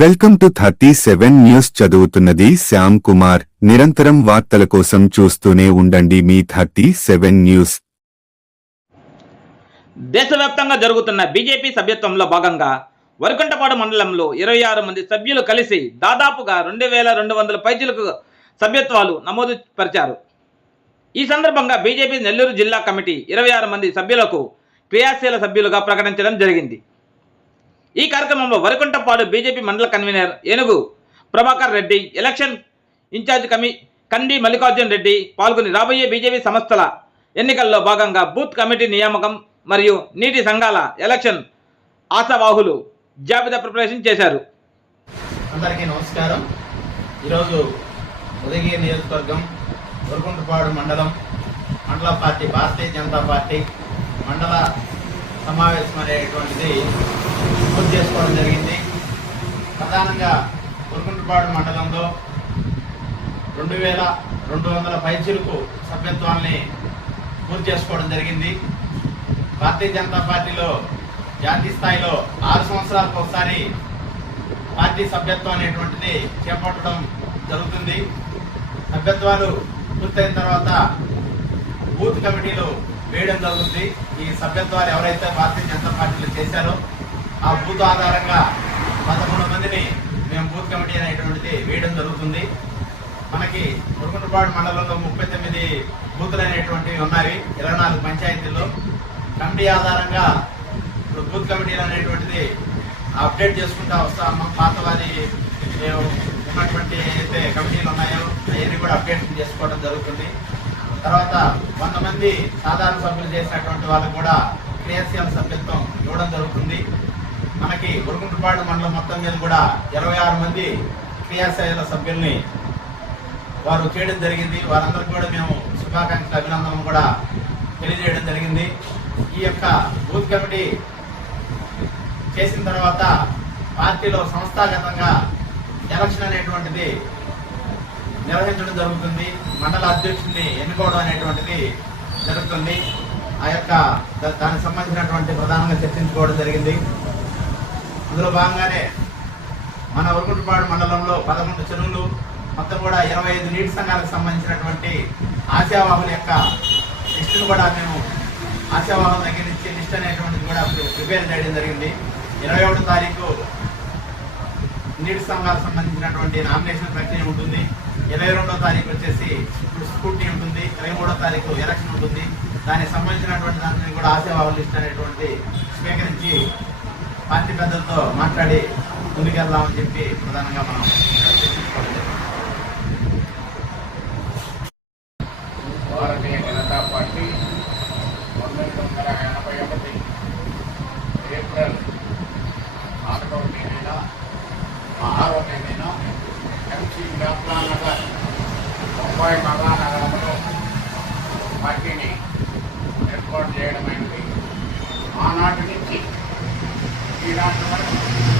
Welcome to thirty seven news చదువుతున్నది శ్యామ్ కుమార్. నిరంతరం వార్తల కోసం చూస్తూనే ఉండండి మీ థర్టీ సెవెన్ న్యూస్. దేశవ్యాప్తంగా జరుగుతున్న బీజేపీ సభ్యత్వంలో భాగంగా వరకుంటపాడు మండలంలో ఇరవై ఆరు మంది సభ్యులు కలిసి దాదాపుగా రెండు వేల రెండు వందల పైచీలకు సభ్యత్వాలు నమోదు పరిచారు. ఈ సందర్భంగా బీజేపీ నెల్లూరు జిల్లా కమిటీ ఇరవై ఆరు మంది సభ్యులకు క్రియాశీల సభ్యులుగా ప్రకటించడం జరిగింది. ఈ కార్యక్రమంలో వరికుంటపాడు బీజేపీ మండల convener Enugu Prabhakar Reddy election incharge కమి కండి మల్లికార్జున్ రెడ్డి పాల్గొని రాబోయే బీజేపీ సంస్థల ఎన్నికల్లో భాగంగా బూత్ కమిటీ నియామకం మరియు నీటి సంఘాల ఎలక్షన్ ఆశావాహులు జాబితా ప్రిపరేషన్ చేశారు. అందరికీ నమస్కారం. ఈరోజు ఉదయగిరి నియోజకవర్గం గురుకుంటపాడు మండలం మండల పార్టీ భారతీయ జనతా పార్టీ మండల సమావేశం అనేటువంటిది పూర్తి చేసుకోవడం జరిగింది. ప్రధానంగా గురుకుంటపాడు మండలంలో రెండు వేల రెండు వందల పైచిలకు సభ్యత్వాన్ని పూర్తి చేసుకోవడం జరిగింది. భారతీయ జనతా పార్టీలో జాతీయ స్థాయిలో ఆరు సంవత్సరాలకు ఒకసారి పార్టీ సభ్యత్వం అనేటువంటిది చేపట్టడం జరుగుతుంది. సభ్యత్వాలు పూర్తయిన తర్వాత బూత్ కమిటీలు వేయడం జరుగుతుంది. ఈ సభ్యత్వాలు ఎవరైతే భారతీయ జనతా పార్టీలో చేశారో ఆ బూత్ ఆధారంగా పదమూడు మందిని మేము బూత్ కమిటీ అనేటువంటిది వేయడం జరుగుతుంది. మనకి మురుగుంటపాడు మండలంలో ముప్పై తొమ్మిది బూతులు అనేటువంటివి ఉన్నాయి. ఇరవై నాలుగు పంచాయతీల్లో. కమిటీ ఆధారంగా ఇప్పుడు బూత్ కమిటీలు అనేటువంటిది అప్డేట్ చేసుకుంటా వస్తాము పాత వారి ఉన్నటువంటి అయితే కమిటీలు ఉన్నాయో అవన్నీ కూడా అప్డేట్ చేసుకోవడం జరుగుతుంది. తర్వాత వంద మంది సాధారణ సభ్యులు చేసినటువంటి వాళ్ళకు కూడా క్రియాశీల సభ్యత్వం ఇవ్వడం జరుగుతుంది. పార్టీ గురుగుంటపాడు మండలం మొత్తం మీద కూడా ఇరవై ఆరు మంది క్రియాశైల సభ్యుల్ని వారు చేయడం జరిగింది. వారందరికీ కూడా మేము శుభాకాంక్షలు అభినందనలు కూడా తెలియజేయడం జరిగింది. ఈ యొక్క బూత్ కమిటీ చేసిన తర్వాత పార్టీలో సంస్థాగతంగా ఎలక్షన్ అనేటువంటిది నిర్వహించడం జరుగుతుంది. మండల అధ్యక్షుడిని ఎన్నుకోవడం అనేటువంటిది జరుగుతుంది. ఆ యొక్క దానికి సంబంధించినటువంటి ప్రధానంగా చర్చించుకోవడం జరిగింది. అందులో భాగంగానే మన ఉరుగుంటపాడు మండలంలో పదకొండు చెరువులు మొత్తం కూడా ఇరవై ఐదు నీటి సంఘాలకు సంబంధించినటువంటి ఆశావాహుల యొక్క లిస్టును కూడా మేము ఆశావాహుల దగ్గర నుంచి లిస్ట్ అనేటువంటిది కూడా ప్రిపేర్ చేయడం జరిగింది. ఇరవై ఒకటో తారీఖు నీటి సంఘాలకు సంబంధించినటువంటి నామినేషన్ ప్రక్రియ ఉంటుంది. ఇరవై రెండో తారీఖు వచ్చేసి స్కూటీ ఉంటుంది. ఇరవై మూడో తారీఖు ఎలక్షన్ ఉంటుంది. దానికి సంబంధించినటువంటి దాని కూడా ఆశావాహుల లిస్ట్ అనేటువంటి స్వీకరించి పార్టీ పెద్దలతో మాట్లాడి ముందుకెళ్దామని చెప్పి ప్రధానంగా మనం చర్చించుకోవడం భారతీయ జనతా పార్టీ పంతొమ్మిది వందల ఎనభై ఒకటి ఏప్రిల్ నాలుగవ తేదీన ఆరవ తేదీన ఎంసీ జాఫ్రాన్ నగర్ ముంబై మహానగరంలో పార్టీని ఏర్పాటు చేయడమైంది. ఆనాటి నుంచి ఈనాటి వరకు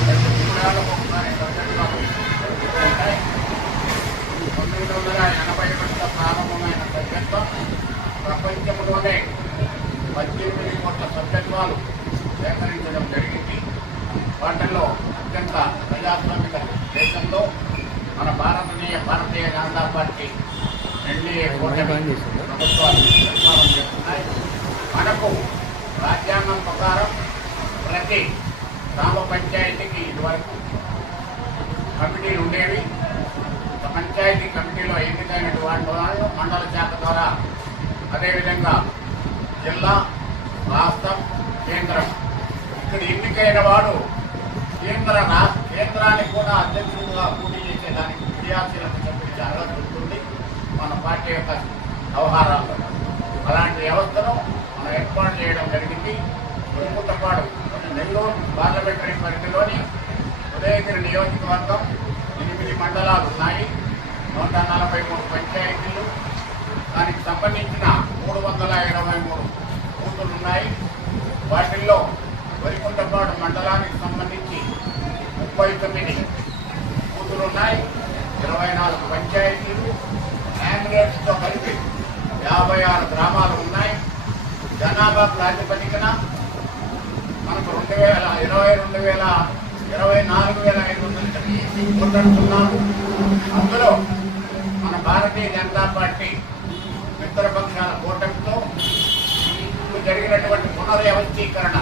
రెండు మూడేళ్ళకు ఒకసారి సభ్యత్వాలు జరుగుతుంటాయి పంతొమ్మిది వందల ఎనభై ఒకటిలో ప్రారంభమైన సభ్యత్వం ప్రపంచంలోనే పద్దెనిమిది కోట్ల సభ్యత్వాలు సేకరించడం జరిగింది వాటిల్లో అత్యంత ప్రజాస్వామిక దేశంలో మన భారతీయ భారతీయ జనతా పార్టీ ఎన్డీఏ కూటమి ప్రభుత్వాలు నిర్మాణం చేస్తున్నాయి మనకు రాజ్యాంగం ప్రకారం ప్రతి గ్రామ పంచాయతీకి ఇదివరకు కమిటీలు ఉండేవి. పంచాయతీ కమిటీలో ఎన్నికైనటువంటి వాళ్ళు మండల శాఖ ద్వారా అదేవిధంగా జిల్లా రాష్ట్రం కేంద్రం. ఇక్కడ ఎన్నికైన వాడు కేంద్ర రా- కేంద్రానికి కూడా అధ్యక్షులుగా పోటీ చేసేదానికి క్రియాశీలక సభ్యుడికి అర్హత ఉంటుంది మన పార్టీ యొక్క వ్యవహారాల్లో. అలాంటి వ్యవస్థను మనం ఏర్పాటు చేయడం జరిగింది. పాటు నెల్లూరు పార్లమెంటరీ పరిధిలోని ఉదయగిరి నియోజకవర్గం ఎనిమిది మండలాలు ఉన్నాయి. నూట నలభై మూడు పంచాయతీలు. దానికి సంబంధించిన మూడు వందల ఇరవై మూడు బూతులు ఉన్నాయి. వాటిల్లో వరికుంటపాడు మండలానికి సంబంధించి ముప్పై తొమ్మిది బూతులు ఉన్నాయి. ఇరవై నాలుగు పంచాయతీలు. యాంబులెన్స్తో కలిపి యాభై ఆరు గ్రామాలు ఉన్నాయి. జనాభా ప్రాతిపదిక రెండు వేల ఇరవై రెండు వేల ఇరవై నాలుగు వేల ఐదు వందల ముందంటున్నాము అందులో మన భారతీయ జనతా పార్టీ మిత్రపక్షాల కూటమితో ఇప్పుడు జరిగినటువంటి పునర్వ్యవస్థీకరణ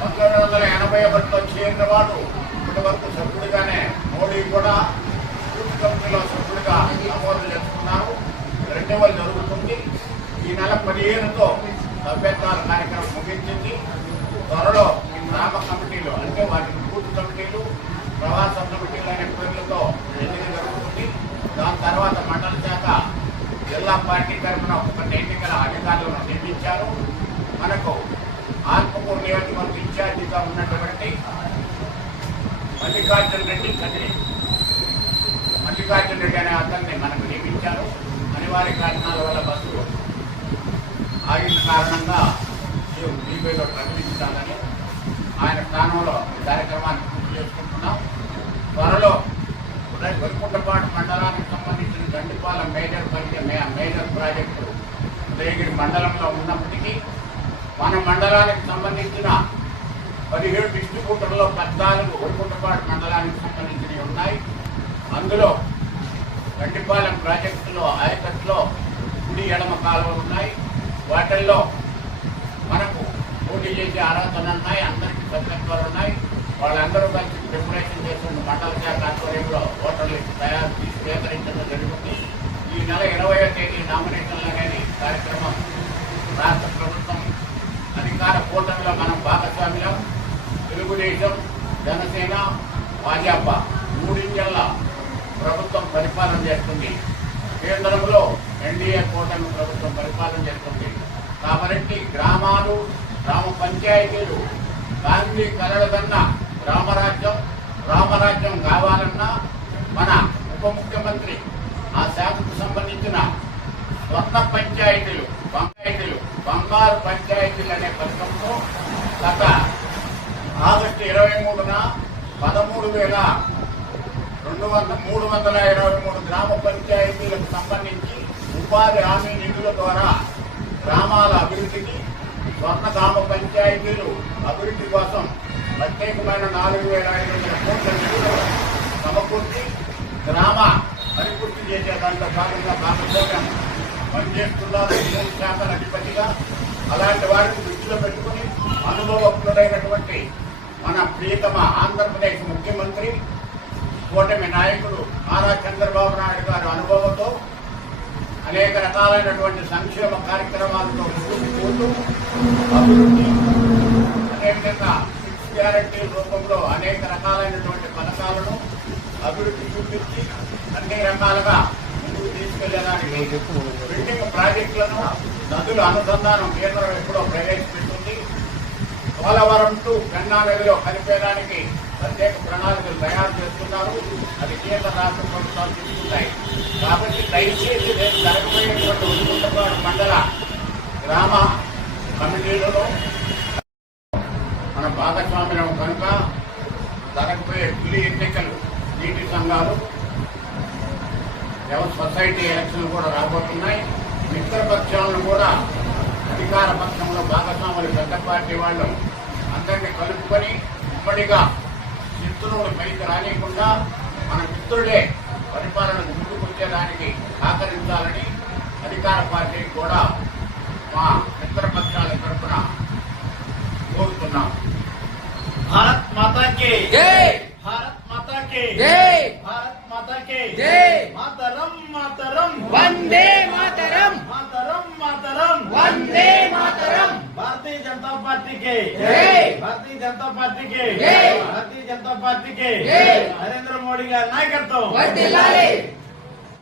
పంతొమ్మిది వందల ఎనభై ఒకటిలో చేరిన వాడు ఇప్పటి వరకు సభ్యుడిగానే మోడీ కూడా యూత్ కమిటీలో సభ్యుడిగా నమోదు చేసుకున్నారు. రెండవది జరుగుతుంది. ఈ నెల పదిహేనుతో సభ్యత్వాల కార్యక్రమం ముగించింది. త్వరలో ఈ గ్రామ కమిటీలు అంటే వాటికి బూత్ కమిటీలు ప్రవాస కమిటీలు అనే పేర్లతో ఎన్నిక జరుగుతుంది. దాని తర్వాత మండల శాఖ జిల్లా పార్టీ తరఫున ఒక ఎన్నికల అధికారులను నియమించారు. మనకు ఆత్మకూరు నియోజకవర్గ ఇన్ఛార్జిగా ఉన్నటువంటి మల్లికార్జున్ రెడ్డి కదిరి మల్లికార్జున్ రెడ్డి అనే అతన్ని మనకు నియమించారు. అనివార్య కారణాల వల్ల బస్సు ఆగిన కారణంగా బీబీలో ప్రకటించాలని ఆయన స్థానంలో కార్యక్రమాన్ని పూర్తి చేసుకుంటున్నాం. త్వరలో వరికుంటపాడు మండలానికి సంబంధించిన గండిపాలెం మేజర్ పరిచయ మేజర్ ప్రాజెక్టు ఉదయగిరి మండలంలో ఉన్నప్పటికీ మన మండలానికి సంబంధించిన పదిహేడు డిస్ట్రిబ్యూటర్లో పద్నాలుగు వరికుంటపాడు మండలానికి సంబంధించినవి ఉన్నాయి. అందులో గండిపాలెం ప్రాజెక్టులో ఆయకట్లో కుడి ఎడమ కాలువలు ఉన్నాయి. వాటిల్లో పోటీ చేసే అర్హతలు ఉన్నాయి అందరికీ సభ్యత్వాలు ఉన్నాయి. వాళ్ళందరూ కలిసి ప్రిపరేషన్ చేస్తున్న మండల శాఖ ఆధ్వర్యంలో ఓటర్ లిస్ట్ తయారు చేసి సేకరించడం జరుగుతుంది. ఈ నెల ఇరవయో తేదీ నామినేషన్లు అనేది కార్యక్రమం. రాష్ట్ర ప్రభుత్వం అధికార కూటమిలో మనం భాగస్వామ్యం తెలుగుదేశం జనసేన భాజపా మూడింజల్ల ప్రభుత్వం పరిపాలన చేస్తుంది. కేంద్రంలో ఎన్డీఏ కూటమి ప్రభుత్వం పరిపాలన చేస్తుంది. కాబట్టి గ్రామాలు గ్రామ పంచాయతీలు గాంధీ కలడదన్న రామరాజ్యం రామరాజ్యం కావాలన్నా మన ఉప ముఖ్యమంత్రి ఆ శాఖకు సంబంధించిన స్వర్ణ పంచాయతీలు పంచాయతీలు బంగారు పంచాయతీలు అనే పథకంతో గత ఆగస్టు ఇరవై మూడున పదమూడు వేల రెండు వందల మూడు వందల ఇరవై మూడు గ్రామ పంచాయతీలకు సంబంధించి ఉపాధి హామీ నిధుల ద్వారా గ్రామాల అభివృద్ధికి స్వర్ణ గ్రామ పంచాయతీలు అభివృద్ధి కోసం ప్రత్యేకమైన నాలుగు వేల ఐదు వందల కోట్ల సమకూర్చి గ్రామ పరిపూర్తి చేసే దాంట్లో భాగంగా భాగస్వామ్యం పనిచేస్తున్నారు మూడు శాఖల అధిపతిగా. అలాంటి వారిని దృష్టిలో పెట్టుకుని అనుభవజ్ఞుడైనటువంటి మన ప్రియతమ ఆంధ్రప్రదేశ్ ముఖ్యమంత్రి కూటమి నాయకుడు నారా చంద్రబాబు నాయుడు గారి అనుభవంతో అనేక రకాలైనటువంటి సంక్షేమ కార్యక్రమాలతో ముందుకు పోతూ అభివృద్ధి అదేవిధంగా సిక్స్ గ్యారంటీ రూపంలో అనేక రకాలైనటువంటి పథకాలను అభివృద్ధి చూపించి అన్ని రకాలుగా ముందుకు తీసుకెళ్ళేదానికి బిల్డింగ్ ప్రాజెక్టులను నదుల అనుసంధానం కేంద్రం ఎప్పుడో ప్రవేశపెట్టింది. పోలవరం టు గంగా నదిలో కలిపేయడానికి ప్రత్యేక ప్రణాళికలు తయారు చేస్తున్నారు. అది కేంద్ర రాష్ట్ర ప్రభుత్వాలు తీసుకుంటాయి. కాబట్టి దయచేసి నేను జరగబోయేటువంటి ఉద్యోగపాడు మండల గ్రామ కమిటీలలో మన భాగస్వామ్యం కనుక జరగబోయే తొలి ఎన్నికలు నీటి సంఘాలు సొసైటీ ఎలక్షన్లు కూడా రాబోతున్నాయి. మిత్రపక్షాలను కూడా అధికార పక్షంలో భాగస్వాములు పెద్ద పార్టీ వాళ్ళు అందరినీ కలుపుకొని ఉమ్మడిగా శత్రువులు పైకి రానియకుండా మన మిత్రులే పరిపాలన ముందుకు వచ్చేదానికి సహకరించాలని అధికార పార్టీ కూడా మా మిత్ర పక్షాల తరఫున కోరుతున్నాం. భారత్ మాతా కి జై! భారత్ మాతా భారతీయ జనతా పార్టీకి జై. భారతీయ జనతా పార్టీకి జై. నరేంద్ర మోడీ గారి నాయకత్వం వర్ధిల్లాలి